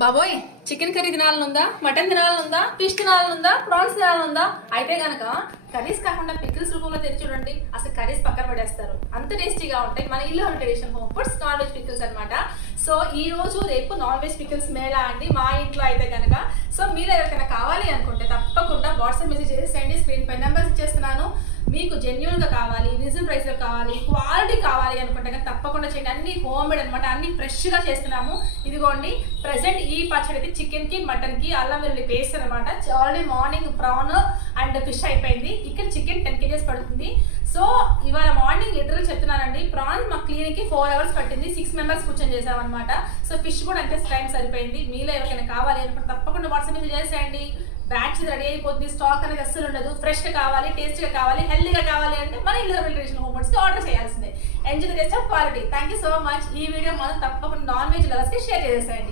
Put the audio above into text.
బాబోయ్ chicken curry తినాలనుందా, mutton తినాలనుందా, ఫిష్ తినాలనుందా, ప్రాన్స్ తినాలనుందా? అయితే గనక కర్రీస్ కాకుండా పికిల్స్ రూపంలో తెచ్చి చూడండి. అసలు కర్రీస్ పక్కన పడేస్తారు, అంత టేస్టీగా ఉంటాయి. మన ఇల్లు tradition home foods non veg pickles అనమాట. సో ఈ రోజు రేపు నాన్ వెజ్ పికిల్స్ మేళా అండి మా ఇంట్లో అయితే కనుక. సో మీరు ఎవరికైనా కావాలి అనుకుంటే తప్పకుండా వాట్సాప్ మెసేజ్ చేసేయండి. స్క్రీన్ పై నెంబర్స్ ఇచ్చేస్తున్నాను. మీకు జెన్యున్ గా కావాలి, రీజనబుల్ ప్రైస్ లో కావాలి, క్వాలిటీ కావాలి అనుకుంటే కానీ తప్పకుండా చేయండి. అన్ని హోమ్ మేడ్ అనమాట, అన్ని ఫ్రెష్ గా చేస్తున్నాము. ఇదిగోండి ప్రెసెంట్ ఈ పచ్చడి అయితే చికెన్ కి, మటన్ కి అల్లం వెల్లుల్లి పేస్ట్ అనమాట. Already morning prawn and fish అయిపోయింది. ఇక్కడ చికెన్ 10 kgs పడుతుంది. సో ఇవాళ మార్నింగ్ లిటరల్ చెప్తున్నానండి, ప్రాన్స్ మా క్లీనింగ్ కి 4 hours పట్టింది. 6 members కూర్చొని చేసామన్నమాట. సో ఫిష్ కూడా అంతే టైం సరిపోయింది. మీలో ఎవరికైనా కావాలి అనుకుంటే తప్పకుండా వాట్సాప్ మెసేజ్ చేసేయండి. బ్యాచ్ రెడీ అయిపోతుంది. స్టాక్ అనేది అస్సలు ఉండదు. ఫ్రెష్ గా కావాలి, టేస్ట్ గా కావాలి, హెల్దీగా కావాలి అంటే మన ఇల్లు ట్రెడిషన్ హోమ్ ఫుడ్స్ కి ఆర్డర్ చేయాల్సిందే. Enjoy the taste of quality. Thank you so much. ఈ వీడియో మాత్రం తప్పకుండా నాన్ వెజ్ లవర్స్ కి షేర్ చేసేయండి.